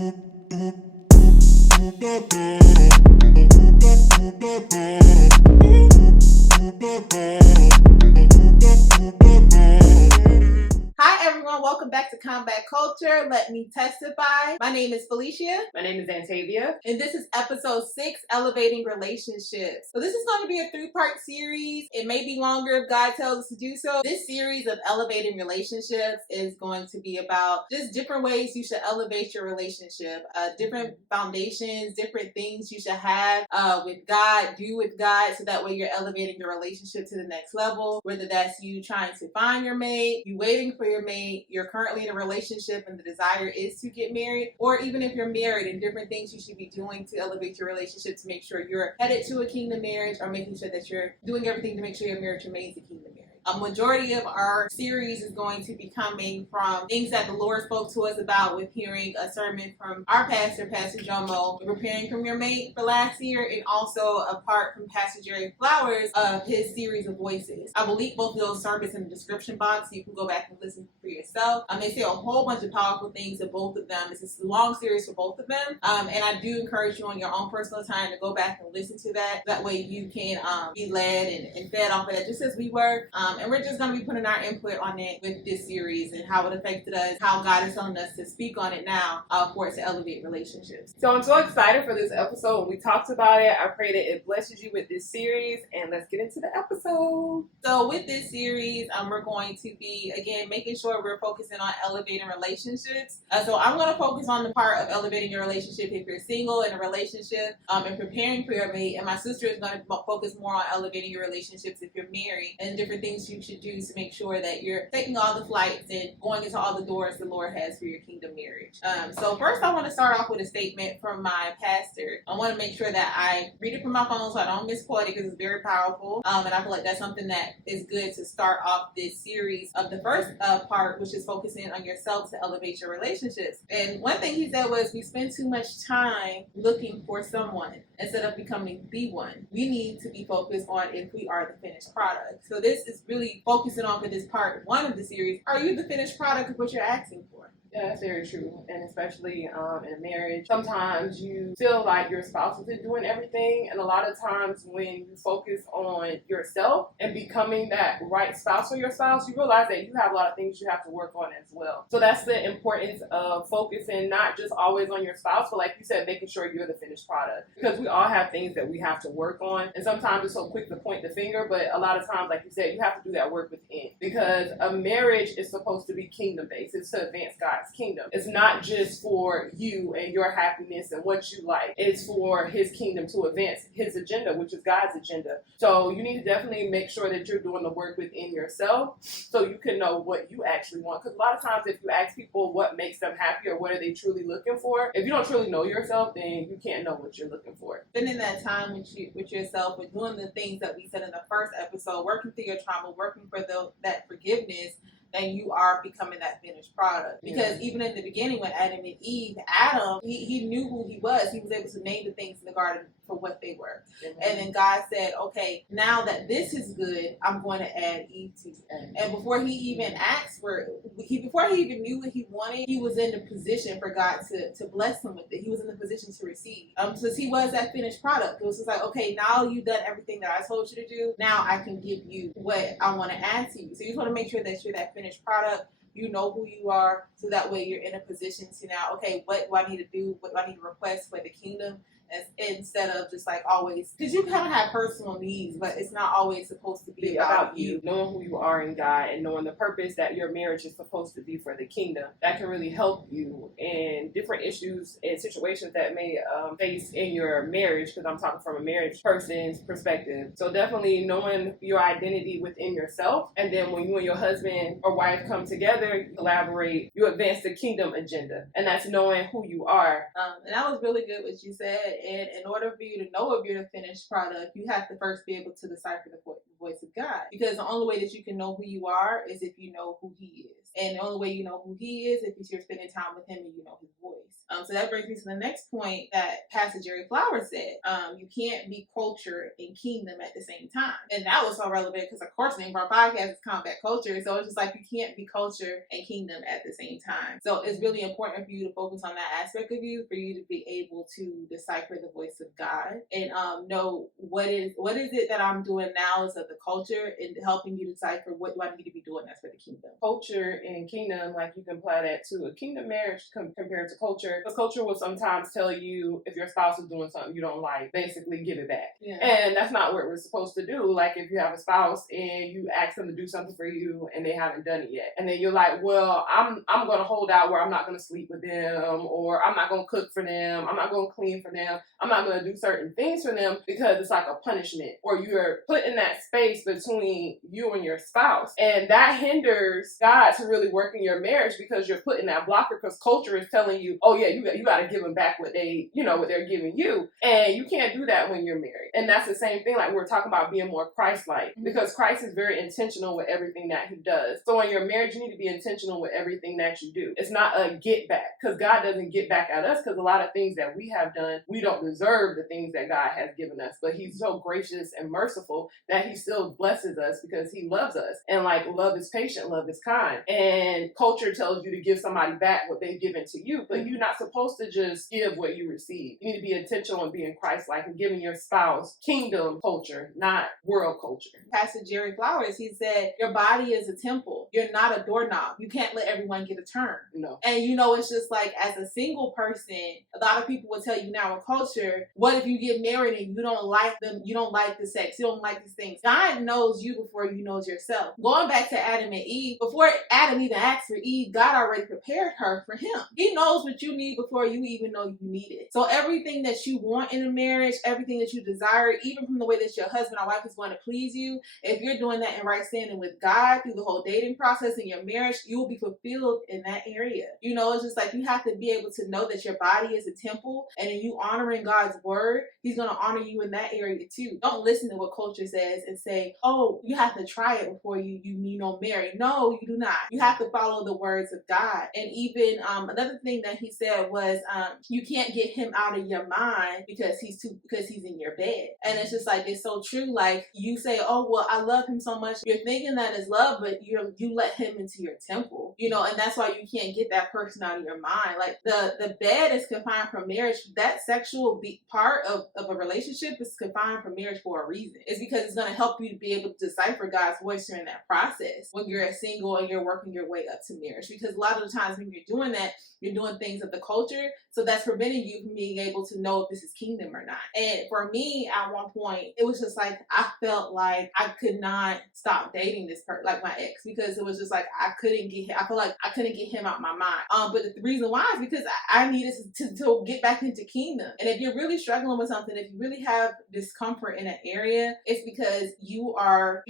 Hi everyone, welcome back to Combat Culture. Let me testify. My name is Felicia. My name is Antavia. And this is episode 6, Elevating Relationships. So this is going to be a 3-part series. It may be longer if God tells us to do so. This series of elevating relationships is going to be about just different ways you should elevate your relationship, different foundations, different things you should have with God, do with God, so that way you're elevating your relationship to the next level. Whether that's you trying to find your mate, you waiting for your mate, you're currently in a relationship and the desire is to get married, or even if you're married and different things you should be doing to elevate your relationship to make sure you're headed to a kingdom marriage, or making sure that you're doing everything to make sure your marriage remains a kingdom marriage. A majority of our series is going to be coming from things that the Lord spoke to us about with hearing a sermon from our pastor, Pastor Jomo, Preparing from Your Mate for last year, and also a part from Pastor Jerry Flowers of his series of Voices. I will link both of those sermons in the description box so you can go back and listen for yourself. They say a whole bunch of powerful things in both of them. This is a long series for both of them, and I do encourage you on your own personal time to go back and listen to that. That way you can be led and fed off of that just as we were. And we're just going to be putting our input on it with this series and how it affected us, how God is telling us to speak on it now for it to elevate relationships. So I'm so excited for this episode. We talked about it. I pray that it blesses you with this series, and let's get into the episode. So with this series, we're going to be, again, making sure we're focusing on elevating relationships. So I'm going to focus on the part of elevating your relationship if you're single in a relationship and preparing for your mate. And my sister is going to focus more on elevating your relationships if you're married and different things you should do to make sure that you're taking all the flights and going into all the doors the Lord has for your kingdom marriage. So first I want to start off with a statement from my pastor. I want to make sure that I read it from my phone so I don't misquote it because it's very powerful. And I feel like that's something that is good to start off this series of the first part, which is focusing on yourself to elevate your relationships. And one thing he said was, we spend too much time looking for someone instead of becoming the one. We need to be focused on if we are the finished product. So this is really focusing on for this part 1 of the series. Are you the finished product of what you're asking for? Yeah, that's very true. And especially in marriage, sometimes you feel like your spouse is doing everything. And a lot of times when you focus on yourself and becoming that right spouse for your spouse, you realize that you have a lot of things you have to work on as well. So that's the importance of focusing not just always on your spouse, but like you said, making sure you're the finished product. Because we all have things that we have to work on. And sometimes it's so quick to point the finger, but a lot of times, like you said, you have to do that work within. Because a marriage is supposed to be kingdom-based. It's to advance God's kingdom. It's not just for you and your happiness and what you like. It's for his kingdom to advance his agenda, which is God's agenda. So you need to definitely make sure that you're doing the work within yourself so you can know what you actually want. Because a lot of times if you ask people what makes them happy or what are they truly looking for, if you don't truly know yourself, then you can't know what you're looking for. Spending that time with yourself, with doing the things that we said in the first episode, working through your trauma, working for that forgiveness, then you are becoming that finished product. Because even in the beginning when Adam and Eve, Adam, he knew who he was. He was able to name the things in the garden for what they were. And then God said, okay, now that this is good, I'm going to add Eve to it. And before he even asked for it, before he even knew what he wanted, he was in the position for God to bless him with it. He was in the position to receive. Because he was that finished product. It was just like, okay, now you've done everything that I told you to do. Now I can give you what I want to add to you. So you just want to make sure that you're that finished product. You know who you are, so that way you're in a position to now, okay, what do I need to do? What do I need to request for the kingdom? Instead of just like always, because you kind of have personal needs, but it's not always supposed to be about you. Knowing who you are in God and knowing the purpose that your marriage is supposed to be for the kingdom, that can really help you in different issues and situations that may face in your marriage, because I'm talking from a marriage person's perspective. So definitely knowing your identity within yourself, and then when you and your husband or wife come together, you collaborate, you advance the kingdom agenda, and that's knowing who you are. And that was really good what you said. And in order for you to know if you're the finished product, you have to first be able to decipher the voice of God. Because the only way that you can know who you are is if you know who he is. And the only way you know who he is if you're spending time with him and you know his voice. So that brings me to the next point that Pastor Jerry Flowers said. You can't be culture and kingdom at the same time. And that was so relevant because, of course, the name of our podcast is Combat Culture. So it's just like you can't be culture and kingdom at the same time. So it's really important for you to focus on that aspect of you, for you to be able to decipher the voice of God and know what is it that I'm doing now is of the culture, and helping you decipher what do I need to be doing that's for the kingdom. Culture and kingdom, like you can apply that to a kingdom marriage compared to culture. Because culture will sometimes tell you if your spouse is doing something you don't like, basically give it back. Yeah. And that's not what we're supposed to do. Like if you have a spouse and you ask them to do something for you and they haven't done it yet, and then you're like, well, I'm going to hold out where I'm not going to sleep with them, or I'm not going to cook for them, I'm not going to clean for them, I'm not going to do certain things for them because it's like a punishment, or you're put in that space between you and your spouse, and that hinders God to really work in your marriage because you're putting that blocker, because culture is telling you, oh yeah, you got to give them back what they're giving you, and you can't do that when you're married. And that's the same thing, like we're talking about being more Christ-like, because Christ is very intentional with everything that he does. So in your marriage, you need to be intentional with everything that you do. It's not a get back, because God doesn't get back at us, because a lot of things that we have done, we don't deserve the things that God has given us, but he's so gracious and merciful that he still blesses us because he loves us. And like, love is patient, love is kind. And culture tells you to give somebody back what they've given to you, but you're not supposed to just give what you receive. You need to be intentional in being Christ-like and giving your spouse kingdom culture, not world culture. Pastor Jerry Flowers, he said, your body is a temple. You're not a doorknob. You can't let everyone get a turn. No. And it's just like, as a single person, a lot of people will tell you now in culture, what if you get married and you don't like them, you don't like the sex, you don't like these things. God knows you before you knows yourself. Going back to Adam and Eve, before Adam even asked for Eve, God already prepared her for him. He knows what you need before you even know you need it. So everything that you want in a marriage, everything that you desire, even from the way that your husband or wife is going to please you, if you're doing that in right standing with God through the whole dating process in your marriage, you will be fulfilled in that area. It's just like you have to be able to know that your body is a temple, and in you honoring God's word, he's going to honor you in that area too. Don't listen to what culture says and say, oh, you have to try it before you marry. No, you do not. You have to follow the words of God. And even another thing that he said was, you can't get him out of your mind because he's in your bed. And it's just like, it's so true. Like you say, oh, well, I love him so much. You're thinking that is love, but you let him into your temple, and that's why you can't get that person out of your mind. Like the bed is confined for marriage. That sexual part of a relationship is confined for marriage for a reason. It's because it's going to help you to be able to decipher God's voice during that process when you're a single and you're working your way up to marriage. Because a lot of the times when you're doing that, you're doing things of the culture, so that's preventing you from being able to know if this is kingdom or not. And for me, at one point, it was just like I felt like I could not stop dating this person, like my ex, because it was just like I feel like I couldn't get him out my mind. But the reason why is because I needed to get back into kingdom. And if you're really struggling with something, if you really have discomfort in an area, it's because your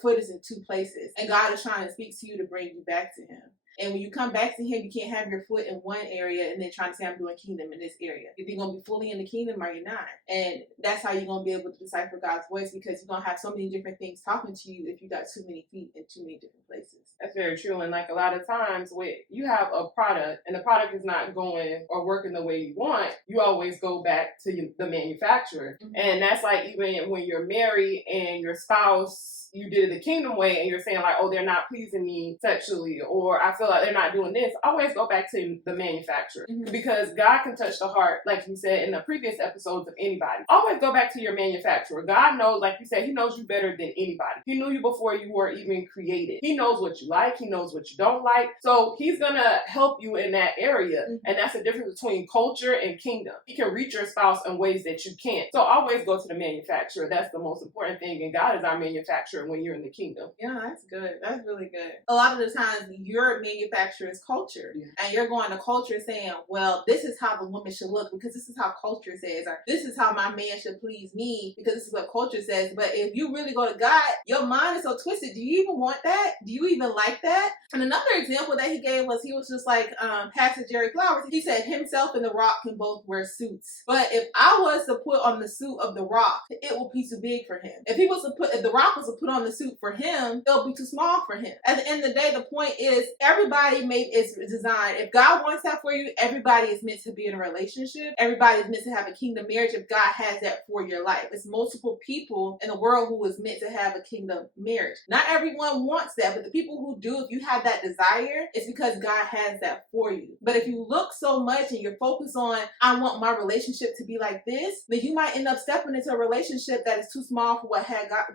foot is in two places, and God is trying to speak to you to bring you back to him. And when you come back to him, you can't have your foot in one area and then trying to say, I'm doing kingdom in this area. If you're going to be fully in the kingdom or you're not. And that's how you're going to be able to decipher God's voice, because you're going to have so many different things talking to you if you got too many feet in too many different places. That's very true. And like a lot of times when you have a product and the product is not going or working the way you want, you always go back to the manufacturer. Mm-hmm. And that's like even when you're married and your spouse, you did it the kingdom way and you're saying like, oh, they're not pleasing me sexually, or I feel like they're not doing this, always go back to the manufacturer. Mm-hmm. Because God can touch the heart, like you said in the previous episodes, of anybody. Always go back to your manufacturer. God knows, like you said, he knows you better than anybody. He knew you before you were even created. He knows what you like. He knows what you don't like. So he's going to help you in that area. Mm-hmm. And that's the difference between culture and kingdom. He can reach your spouse in ways that you can't. So always go to the manufacturer. That's the most important thing. And God is our manufacturer when you're in the kingdom. Yeah, that's good. That's really good. A lot of the times your manufacturer is culture. Yeah. And you're going to culture saying, well, this is how the woman should look because this is how culture says, or this is how my man should please me because this is what culture says. But if you really go to God, your mind is so twisted. Do you even want that? Do you even like that? And another example that he gave was, he was just like Pastor Jerry Flowers. He said himself and The Rock can both wear suits. But if I was to put on the suit of The Rock, it will be too big for him. If The Rock was to put on the suit for him, it'll be too small for him. At the end of the day, the point is everybody is designed. If God wants that for you, everybody is meant to be in a relationship. Everybody is meant to have a kingdom marriage if God has that for your life. It's multiple people in the world who is meant to have a kingdom marriage. Not everyone wants that, but the people who do, if you have that desire, it's because God has that for you. But if you look so much and you're focused on, I want my relationship to be like this, then you might end up stepping into a relationship that is too small for what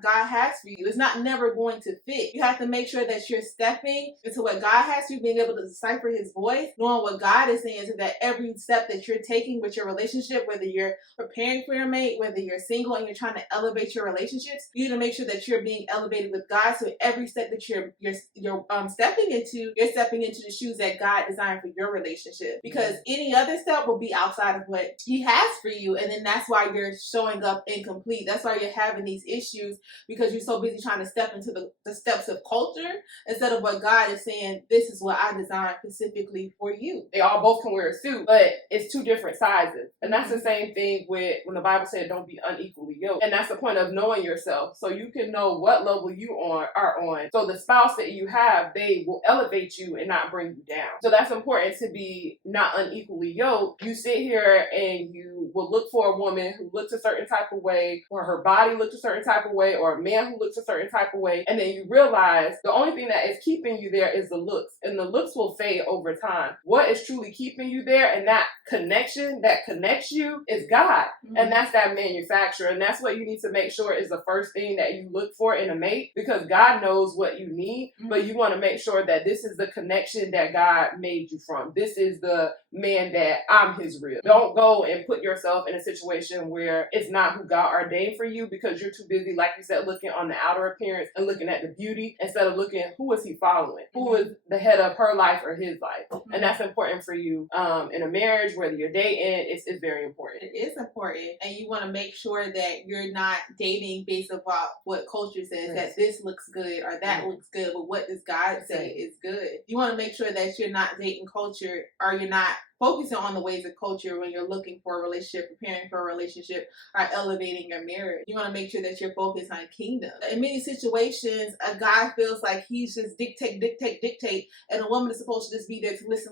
God has for you. It's not never going to fit. You have to make sure that you're stepping into what God has for you, being able to decipher his voice, knowing what God is saying, so that every step that you're taking with your relationship, whether you're preparing for your mate, whether you're single and you're trying to elevate your relationships, you need to make sure that you're being elevated with God. So every step that you're stepping into, you're stepping into the shoes that God designed for your relationship. Because any other step will be outside of what he has for you. And then that's why you're showing up incomplete. That's why you're having these issues, because you're so busy trying to step into the steps of culture instead of what God is saying, this is what I designed specifically for you. They all both can wear a suit, but it's two different sizes. And that's the same thing with when the Bible said don't be unequally yoked. And that's the point of knowing yourself, so you can know what level you are on. So the spouse that you have, they will elevate you and not bring you down. So that's important, to be not unequally yoked. You sit here and you will look for a woman who looks a certain type of way, or her body looks a certain type of way, or a man who looks a certain type of way, and then you realize the only thing that is keeping you there is the looks, and the looks will fade over time. What is truly keeping you there, and that connection that connects you, is God. And that's that manufacturer. And that's what you need to make sure is the first thing that you look for in a mate, because God knows what you need, but you want to make sure that this is the connection that God made you from. This is the man that I'm his real. Don't go and put yourself in a situation where it's not who God ordained for you, because you're too busy, like you said, looking on the outer appearance and looking at the beauty instead of looking who is he following, who is the head of her life or his life. And that's important for you in a marriage, whether you're dating. It's very important. It is important, and you want to make sure that you're not dating based upon what culture says, that this looks good or that looks good, but what does God say is good. You want to make sure that you're not dating culture, or you're not focusing on the ways of culture when you're looking for a relationship, preparing for a relationship, or elevating your marriage. You want to make sure that you're focused on kingdom. In many situations, a guy feels like he's just dictate, and a woman is supposed to just be there to listen.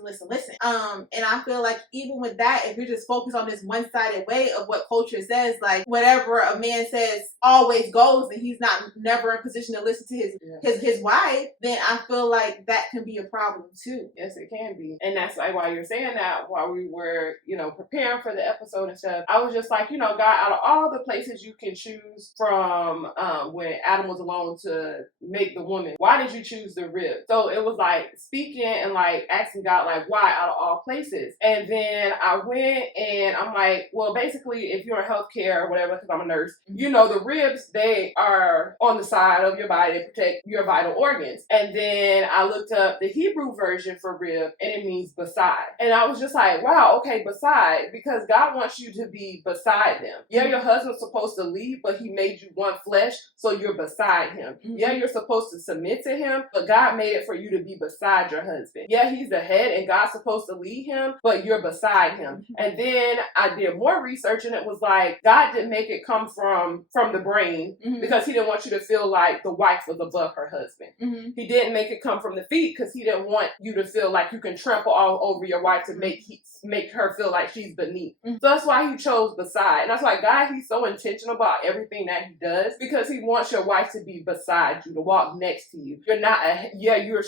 And I feel like even with that, if you're just focused on this one-sided way of what culture says, like whatever a man says always goes, and he's never in position to listen to his wife, then I feel like that can be a problem too. Yes, it can be. And that's like why you're saying that, while we were, preparing for the episode and stuff, I was just like, God, out of all the places you can choose from when Adam was alone to make the woman, why did you choose the rib? So it was like speaking and like asking God, like, why out of all places? And then I went and I'm like, well, basically, if you're in healthcare or whatever, because I'm a nurse, the ribs, they are on the side of your body to protect your vital organs. And then I looked up the Hebrew version for rib, and it means beside. And I was just like, wow, okay, beside, because God wants you to be beside them. Yeah, your husband's supposed to lead, but he made you one flesh, so you're beside him. Yeah, you're supposed to submit to him, but God made it for you to be beside your husband. Yeah, he's the head and God's supposed to lead him, but you're beside him. And then I did more research, and it was like, God didn't make it come from the brain, because he didn't want you to feel like the wife was above her husband. He didn't make it come from the feet, because he didn't want you to feel like you can trample all over your wife to make her feel like she's beneath. So that's why he chose beside. And that's why God, he's so intentional about everything that he does, because he wants your wife to be beside you, to walk next to you. You're not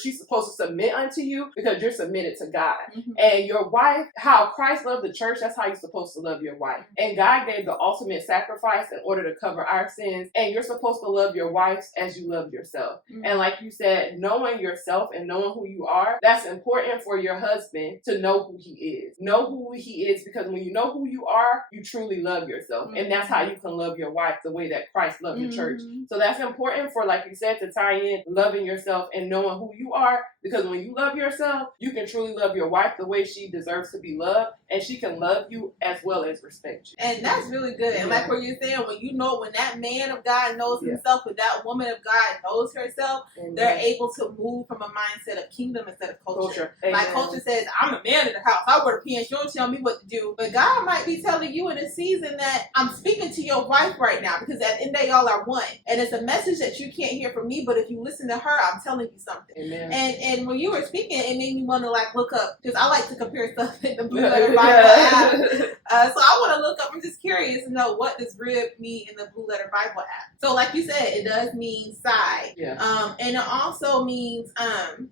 she's supposed to submit unto you, because you're submitted to God. And your wife, how Christ loved the church, that's how you're supposed to love your wife. And God gave the ultimate sacrifice in order to cover our sins, and you're supposed to love your wife as you love yourself. And like you said, knowing yourself and knowing who you are, that's important for your husband to know who he is. Know who he is, because when you know who you are, you truly love yourself. And that's how you can love your wife the way that Christ loved the church. So that's important for, like you said, to tie in loving yourself and knowing who you are, because when you love yourself, you can truly love your wife the way she deserves to be loved, and she can love you as well as respect you. And that's really good. And like what you're saying, when that man of God knows himself, when that woman of God knows herself, they're able to move from a mindset of kingdom instead of culture. Like culture says, I'm a man in the house. house. I wear the pants. You don't tell me what to do. But God might be telling you in a season that I'm speaking to your wife right now, because at the end of the day, y'all are one. And it's a message that you can't hear from me, but if you listen to her, I'm telling you something. Amen. And when you were speaking, it made me want to like look up, because I like to compare stuff in the Blue Letter Bible app. So I want to look up. I'm just curious to know, what does rib mean in the Blue Letter Bible app. So like you said, it does mean side. Yeah. And it also means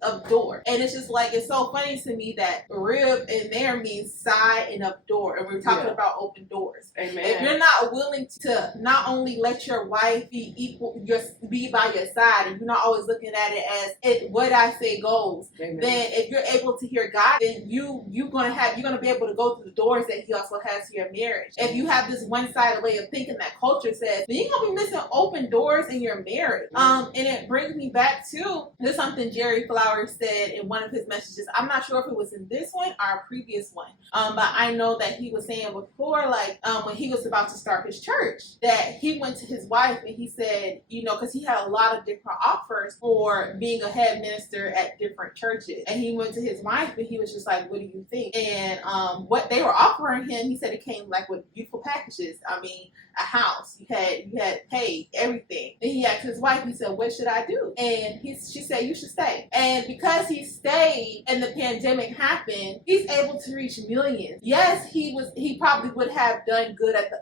of door. And it's just like, it's so funny to me that rib in there means side and of door. And we're talking about open doors. Amen. If you're not willing to not only let your wife be equal, be by your side, and you're not always looking at it as what I say goes, Amen. then if you're able to hear God, then you're gonna be able to go through the doors that He also has for your marriage. If you have this one-sided way of thinking that culture says, then you're gonna be missing open doors in your marriage. And it brings me back to this, something Jerry Flowers said in one of his messages. I'm not sure if it was in this one or a previous one, but I know that he was saying before, like when he was about to start his church, that he went to his wife and he said, because he had a lot of different offers for being a head minister at different churches, and he went to his wife and he was just like, what do you think? And what they were offering him, he said it came like with beautiful packages. I mean, a house, you had paid everything. Then he asked his wife, he said, what should I do? And she said, you should stay. And because he stayed and the pandemic happened, he's able to reach millions. Yes, he probably would have done good at the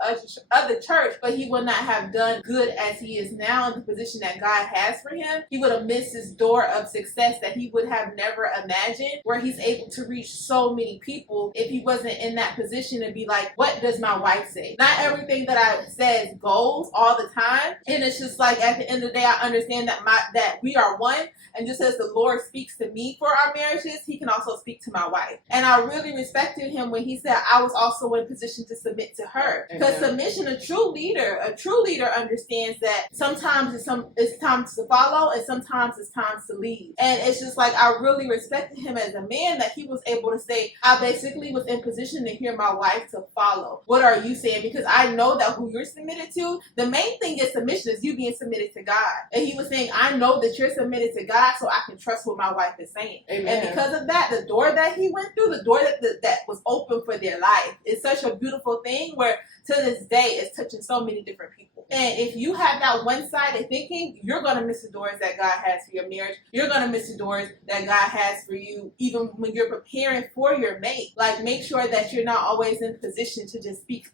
other church, but he would not have done good as he is now in the position that God has for him. He would have missed his door of success that he would have never imagined, where he's able to reach so many people if he wasn't in that position to be like, what does my wife say? Not everything that I says goes all the time. And it's just like, at the end of the day, I understand that we are one. And just as the Lord speaks to me for our marriages, He can also speak to my wife. And I really respected him when he said I was also in position to submit to her. Because submission, a true leader understands that sometimes it's time to follow and sometimes it's time to lead. And it's just like, I really respected him as a man, that he was able to say, I basically was in position to hear my wife to follow. What are you saying? Because I know that who you're submitted to, the main thing is submission is you being submitted to God. And he was saying, I know that you're submitted to God, so I can trust what my wife is saying. Amen. And because of that, the door that he went through, the door that was open for their life, is such a beautiful thing, where to this day it's touching so many different people. And if you have that one-sided thinking, you're going to miss the doors that God has for your marriage. You're going to miss the doors that God has for you, even when you're preparing for your mate. Like, make sure that you're not always in position to just speak,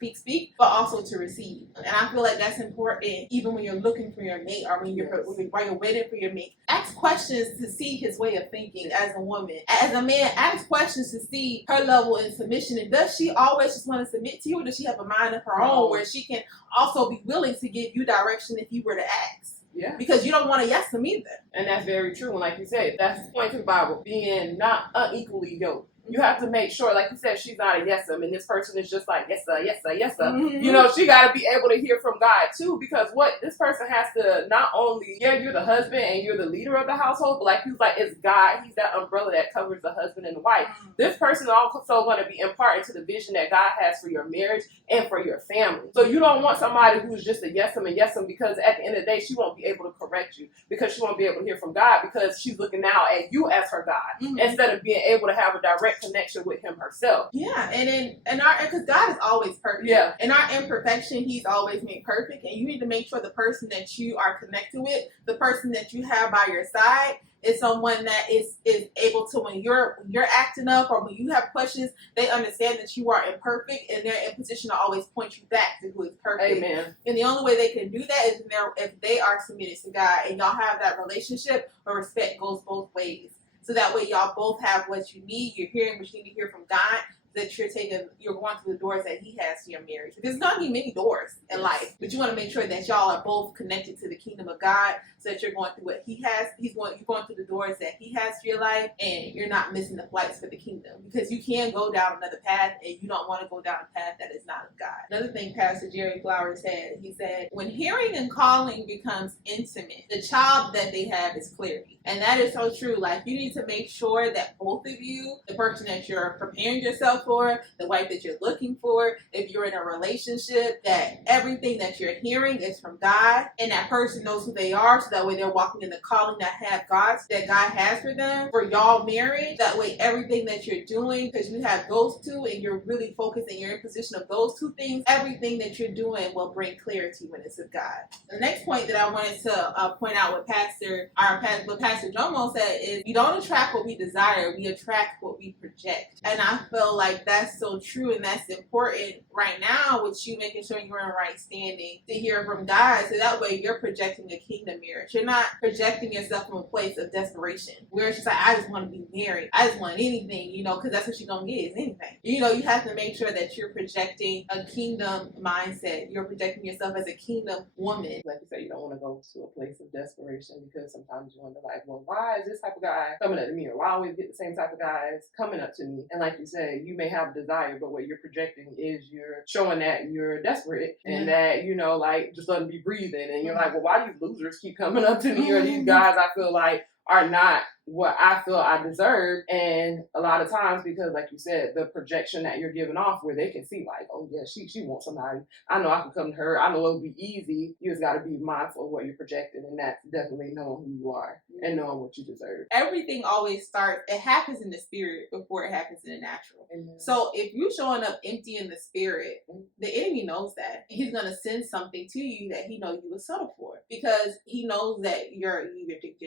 but also to receive. And I feel like that's important, even when you're looking for your mate, or while you're waiting for your mate. Ask questions to see his way of thinking as a woman. As a man, ask questions to see her level in submission. And does she always just want to submit to you, or does she have a mind of her own where she can also be willing to give you direction if you were to ask? Yeah. Because you don't want to yes them either. And that's very true. And like you said, that's the point of the Bible, being not unequally yoked. You have to make sure, like you said, she's not a yes-em, and this person is just like, yes, sir, yes, sir, yes, sir. Mm-hmm. She got to be able to hear from God, too, because what this person has to not only, you're the husband and you're the leader of the household, but like he's like, it's God. He's that umbrella that covers the husband and the wife. Mm-hmm. This person is also going to be imparted to the vision that God has for your marriage and for your family. So you don't want somebody who's just a yes-em and yes-em, because at the end of the day, she won't be able to correct you, because she won't be able to hear from God, because she's looking now at you as her God, instead of being able to have a direct connection with him herself. Yeah, and because God is always perfect. Yeah. In our imperfection, He's always made perfect, and you need to make sure the person that you are connected with, the person that you have by your side, is someone that is able to, when you're acting up or when you have questions, they understand that you are imperfect, and they're in position to always point you back to who is perfect. Amen. And the only way they can do that is if they are submitted to God, and y'all have that relationship where respect goes both ways. So that way y'all both have what you need. You're hearing what you need to hear from God, that you're going through the doors that He has to your marriage. There's not going to be many doors in life, but you want to make sure that y'all are both connected to the kingdom of God, so that you're going through what He has. You're going through the doors that He has for your life, and you're not missing the flights for the kingdom, because you can go down another path, and you don't want to go down a path that is not of God. Another thing Pastor Jerry Flowers said, he said, when hearing and calling becomes intimate, the child that they have is clarity. And that is so true. Like, you need to make sure that both of you, the person that you're preparing yourself up for, the wife that you're looking for. If you're in a relationship, that everything that you're hearing is from God, and that person knows who they are, so that way they're walking in the calling that God has for them. For y'all marriage, that way everything that you're doing, because you have those two and you're really focused and you're in position of those two things, everything that you're doing will bring clarity when it's of God. The next point that I wanted to point out what Pastor Jomo said is, we don't attract what we desire, we attract what we project. And I feel like that's so true, and that's important right now with you making sure you're in right standing to hear from God, so that way you're projecting a kingdom marriage. You're not projecting yourself from a place of desperation where it's just like, I just want to be married, I just want anything, because that's what you're gonna get is anything. You have to make sure that you're projecting a kingdom mindset. You're projecting yourself as a kingdom woman. Like you said, you don't want to go to a place of desperation, because sometimes you wonder, like, well, why is this type of guy coming up to me, or why I always get the same type of guys coming up to me? And like you said, you may have a desire, but what you're projecting is you're showing that you're desperate, and that, like, just letting me breathing, and you're like, well, why do these losers keep coming up to me, or these guys I feel like are not what I feel I deserve? And a lot of times, because like you said, the projection that you're giving off, where they can see like, oh yeah, she wants somebody, I know I can come to her, I know it'll be easy. You just got to be mindful of what you're projecting, and that's definitely knowing who you are and knowing what you deserve. Everything always starts, it happens in the spirit before it happens in the natural. Amen. So if you're showing up empty in the spirit, the enemy knows that. He's going to send something to you that he knows you will settle for, because he knows that you're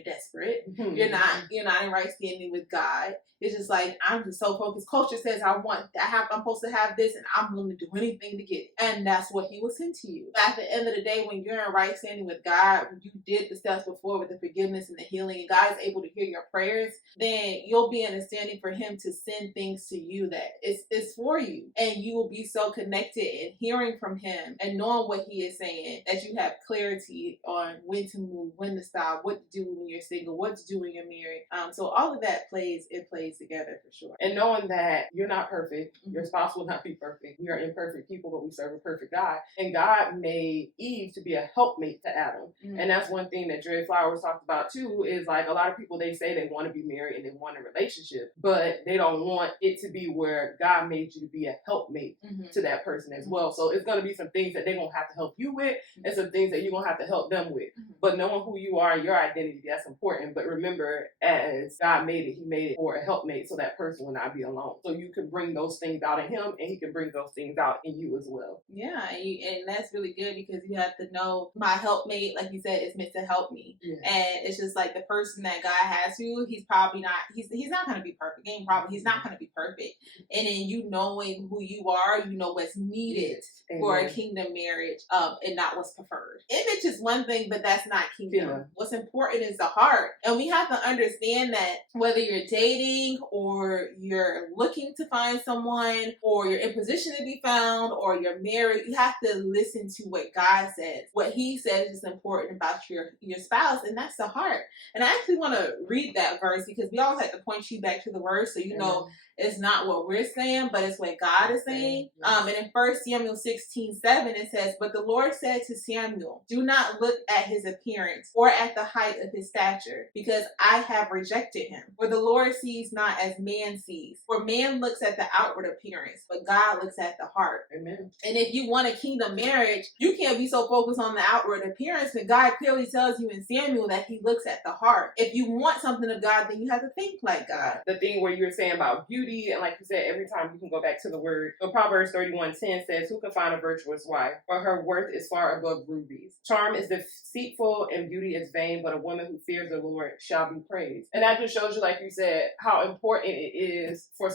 desperate, you're not in right standing with God. It's just like, I'm just so focused. Culture says I'm supposed to have this, and I'm willing to do anything to get it. And that's what he will send to you. But at the end of the day, when you're in right standing with God, when you did the steps before with the forgiveness and the healing, and God is able to hear your prayers, then you'll be in a standing for him to send things to you that is for you. And you will be so connected and hearing from him and knowing what he is saying, that you have clarity on when to move, when to stop, what to do when you're single, what to do when you're married. So all of that plays together for sure. And knowing that you're not perfect, your spouse will not be perfect. We are imperfect people, but we serve a perfect God. And God made Eve to be a helpmate to Adam. And that's one thing that Dre Flowers talked about too, is like, a lot of people, they say they want to be married and they want a relationship, but they don't want it to be where God made you to be a helpmate to that person as well. So it's going to be some things that they're going to have to help you with, and some things that you're going to have to help them with. But knowing who you are, your identity, that's important. But remember, as God made it, he made it for a helpmate, so that person will not be alone. So you can bring those things out of him, and he can bring those things out in you as well. Yeah, and that's really good, because you have to know, my helpmate, like you said, is meant to help me. Yeah. And it's just like, the person that God has for you, he's probably not, he's not going to be perfect. He's not going to be perfect. And then you knowing who you are, you know what's needed for a kingdom marriage, and not what's preferred. Image is one thing, but that's not kingdom. Yeah. What's important is the heart. And we have to understand that whether you're dating, or you're looking to find someone, or you're in position to be found, or you're married, you have to listen to what God says. What he says is important about your spouse, and that's the heart. And I actually want to read that verse, because we always have to point you back to the word, so you know it's not what we're saying, but it's what God is saying. And in 1 Samuel 16:7, it says, "But the Lord said to Samuel, do not look at his appearance or at the height of his stature, because I have rejected him. For the Lord sees not as man sees. For man looks at the outward appearance, but God looks at the heart." Amen. And if you want a kingdom marriage, you can't be so focused on the outward appearance, but God clearly tells you in Samuel that he looks at the heart. If you want something of God, then you have to think like God. The thing where you were saying about beauty, and like you said, every time you can go back to the word. So Proverbs 31:10 says, "Who can find a virtuous wife? For her worth is far above rubies. Charm is deceitful and beauty is vain, but a woman who fears the Lord shall be praised." And that just shows you, like you said, how important it is for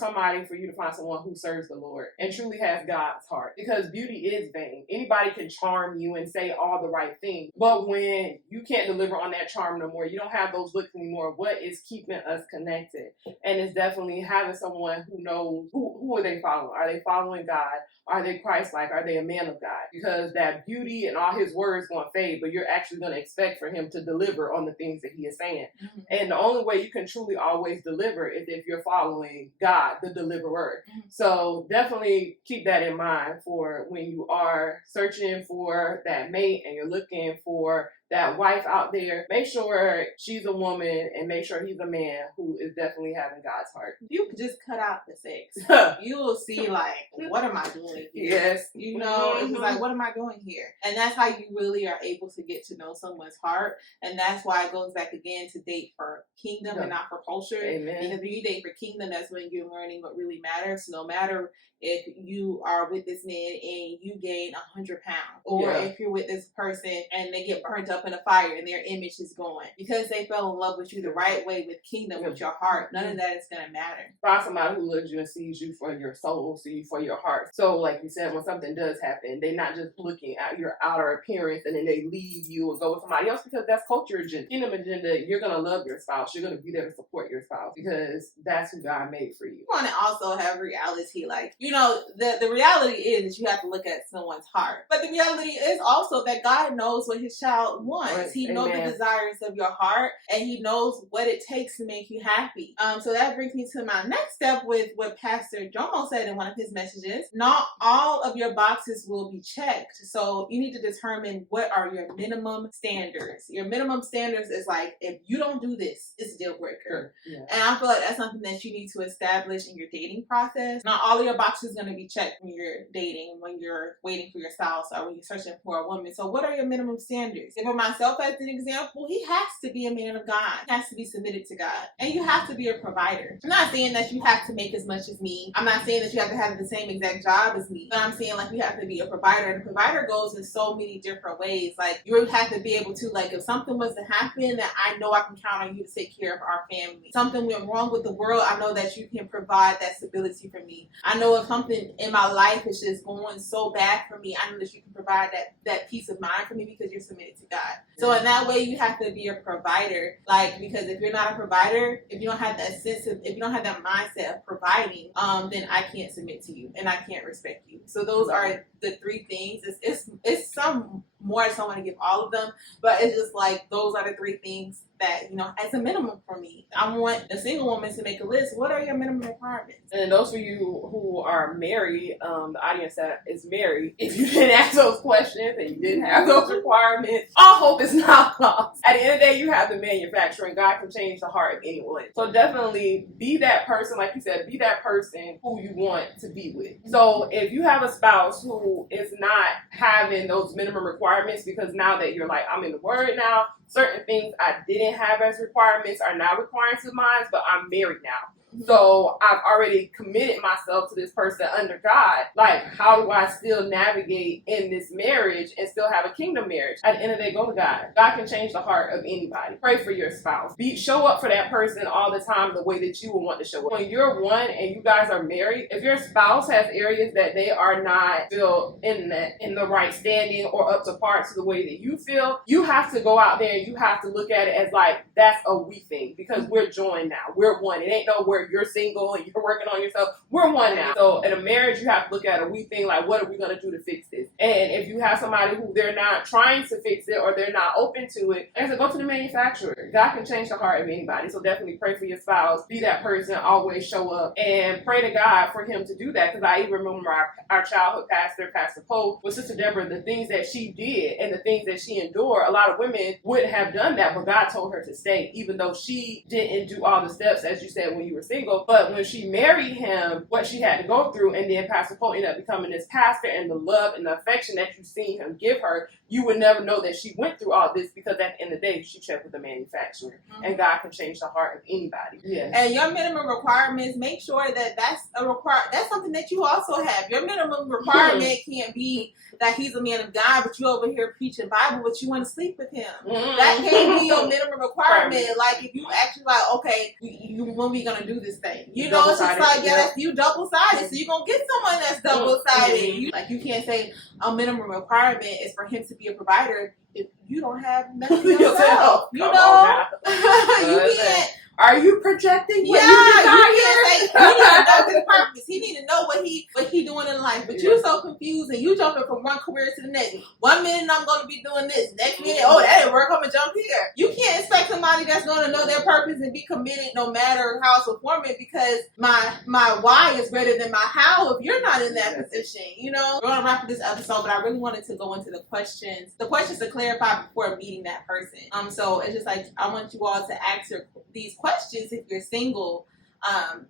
you to find someone who serves the Lord and truly has God's heart. Because beauty is vain. Anybody can charm you and say all the right things, but when you can't deliver on that charm no more, you don't have those looks anymore, what is keeping us connected? And it's definitely having someone who knows who are they following. Are they following God? Are they Christ-like? Are they a man of God? Because that beauty and all his words going to fade, but you're actually going to expect for him to deliver on the things that he is saying. And the only way you can truly always deliver is if you're following God, the deliverer. So definitely keep that in mind for when you are searching for that mate and you're looking for that wife out there, make sure she's a woman and make sure he's a man who is definitely having God's heart. You could just cut out the sex. You will see, like, what am I doing here? Yes. You know, it's just like, what am I doing here? And that's how you really are able to get to know someone's heart. And that's why it goes back again to date for kingdom and not for culture. Amen. Because when you date for kingdom, that's when you're learning what really matters. No matter if you are with this man and you gain 100 pounds, or if you're with this person and they get burnt up in a fire and their image is going, because they fell in love with you the right way with kingdom, with your heart, none of that is going to matter. Find somebody who loves you and sees you for your soul, sees you for your heart. So like you said, when something does happen, they're not just looking at your outer appearance and then they leave you and go with somebody else, because that's culture agenda. Kingdom agenda, you're going to love your spouse. You're going to be there to support your spouse because that's who God made for you. You want to also have reality. Like, you know, the reality is that you have to look at someone's heart. But the reality is also that God knows what his child wants. Right. He knows the desires of your heart, and he knows what it takes to make you happy. So that brings me to my next step with what Pastor Jomo said in one of his messages. Not all of your boxes will be checked. So you need to determine what are your minimum standards. Your minimum standards is like, if you don't do this, it's a deal breaker. Yeah. And I feel like that's something that you need to establish in your dating process. Not all of your boxes are going to be checked when you're dating, when you're waiting for your spouse, or when you're searching for a woman. So what are your minimum standards? And for myself as an example, he has to be a man of God. He has to be submitted to God. And you have to be a provider. I'm not saying that you have to make as much as me. I'm not saying that you have to have the same exact job as me. But I'm saying like you have to be a provider. And a provider goes in so many different ways. Like you have to be able to, like, if something was to happen, that I know I can count on you to take care of our family. Something went wrong with the world, I know that you can provide that stability for me. I know if something in my life is just going so bad for me, I know that you can provide that peace of mind for me because you're submitted to God. So in that way, you have to be a provider. Like, because if you're not a provider, if you don't have that sense of, if you don't have that mindset of providing, then I can't submit to you and I can't respect you. So those are the three things. It's some more, so I want to give all of them, but it's just like those are the three things that, you know, as a minimum for me. I want a single woman to make a list. What are your minimum requirements? And those of you who are married, the audience that is married, if you didn't ask those questions and you didn't have those requirements, all hope is not lost. At the end of the day, you have the manufacturer, and God can change the heart of anyone. So definitely be that person, like you said, be that person who you want to be with. So if you have a spouse who is not having those minimum requirements, because now that you're like, I'm in the Word now, certain things I didn't have as requirements are now requirements of mine, but I'm married now. So I've already committed myself to this person under God. Like, how do I still navigate in this marriage and still have a kingdom marriage? At the end of the day, go to God. God can change the heart of anybody. Pray for your spouse. Show up for that person all the time the way that you would want to show up. When you're one and you guys are married, if your spouse has areas that they are not still in the right standing or up to par to the way that you feel, you have to go out there and you have to look at it as like, that's a we thing, because we're joined now. We're one. It ain't no where you're single and you're working on yourself. We're one now. So in a marriage, you have to look at a we thing, like, what are we going to do to fix this? And if you have somebody who they're not trying to fix it or they're not open to it, and so go to the manufacturer. God can change the heart of anybody. So definitely pray for your spouse. Be that person. Always show up and pray to God for him to do that. Because I even remember our childhood pastor, Pastor Pope, with Sister Deborah, the things that she did and the things that she endured. A lot of women wouldn't have done that, but God told her to stay, even though she didn't do all the steps, as you said, when you were single. But when she married him, what she had to go through, and then Pastor Pope ended up becoming this pastor, and the love and the affection that you've seen him give her, you would never know that she went through all this, because at the end of the day, she checked with the manufacturer. And God can change the heart of anybody. Yeah. And your minimum requirements, make sure that that's something that you also have. Your minimum requirement can't be that he's a man of God, but you over here preaching Bible, but you want to sleep with him. That can't be your minimum requirement. Like, if you actually like, okay, when we gonna do this thing? You know, it's just like, that's you double-sided. So you're gonna get someone that's double-sided. Like, you can't say a minimum requirement is for him to be a provider if you don't have nothing yourself. You know? You can't. Are you projecting what Yeah, you you desire? can't say he need to know his purpose. He need to know what he doing in life. But you're so confused and you jumping from one career to the next. 1 minute I'm gonna be doing this. Next minute, oh that didn't work, I'm gonna jump here. You can't expect somebody that's gonna know their purpose and be committed no matter how it's performing because my why is greater than my how if you're not in that position. You know? We're gonna wrap up this episode, but I really wanted to go into the questions to clarify before meeting that person. So it's just like I want you all to answer these questions if you're single,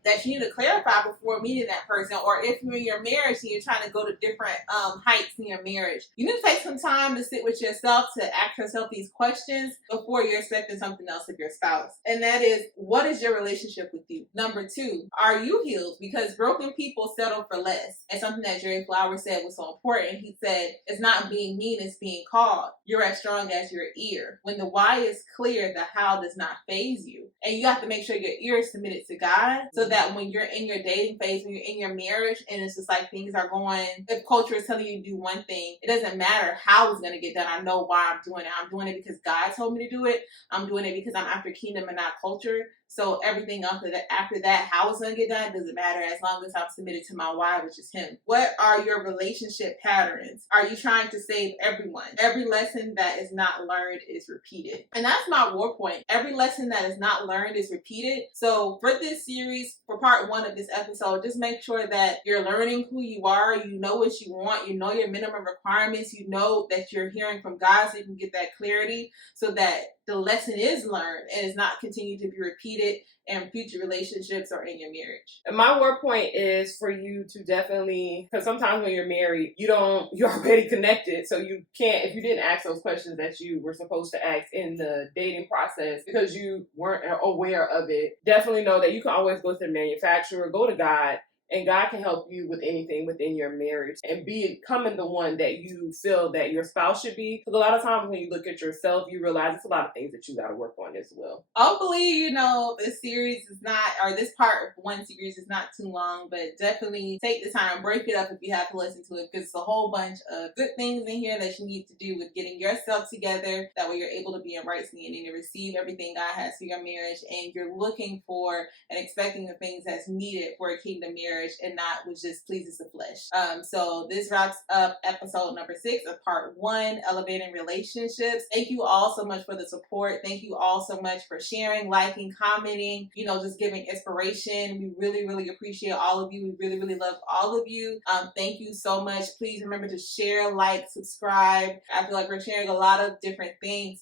that you need to clarify before meeting that person, or if you're in your marriage and you're trying to go to different heights in your marriage. You need to take some time to sit with yourself to ask yourself these questions before you're expecting something else of your spouse. And that is, what is your relationship with you? Number 2, are you healed? Because broken people settle for less. And something that Jerry Flowers said was so important. He said, it's not being mean, it's being called. You're as strong as your ear. When the why is clear, the how does not faze you. And you have to make sure your ear is submitted to God, so that when you're in your dating phase, when you're in your marriage, and it's just like things are going, if culture is telling you to do one thing, it doesn't matter how it's going to get done. I know why I'm doing it. I'm doing it because God told me to do it. I'm doing it because I'm after kingdom and not culture. So everything after that, how it's going to get done, doesn't matter as long as I'm submitted to my why, which is Him. What are your relationship patterns? Are you trying to save everyone? Every lesson that is not learned is repeated. And that's my war point. Every lesson that is not learned is repeated. So for this series, for part 1 of this episode, just make sure that you're learning who you are. You know what you want. You know your minimum requirements. You know that you're hearing from God so you can get that clarity so that the lesson is learned and is not continued to be repeated in future relationships or in your marriage. And my word point is for you to definitely, because sometimes when you're married, you're already connected, so you can't, if you didn't ask those questions that you were supposed to ask in the dating process because you weren't aware of it, definitely know that you can always go to the manufacturer, go to God, and God can help you with anything within your marriage and becoming the one that you feel that your spouse should be. Because a lot of times when you look at yourself, you realize it's a lot of things that you got to work on as well. Hopefully, this series is not, or this part of 1 series is not too long, but definitely take the time, break it up if you have to listen to it, because it's a whole bunch of good things in here that you need to do with getting yourself together. That way you're able to be in right standing and receive everything God has for your marriage, and you're looking for and expecting the things that's needed for a kingdom marriage and not which just pleases the flesh. So this wraps up episode number 6 of part 1, Elevating Relationships. Thank you all so much for the support. Thank you all so much for sharing, liking, commenting, just giving inspiration. We really, really appreciate all of you. We really, really love all of you. Thank you so much. Please remember to share, like, subscribe. I feel like we're sharing a lot of different things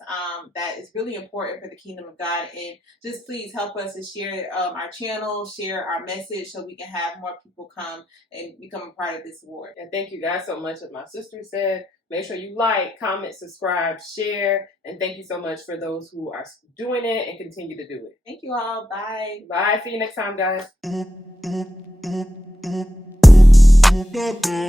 that is really important for the kingdom of God. And just please help us to share our channel, share our message so we can have more people come and become a part of this award. And thank you guys so much, as my sister said. Make sure you like, comment, subscribe, share, and thank you so much for those who are doing it and continue to do it. Thank you all. Bye. Bye. See you next time, guys.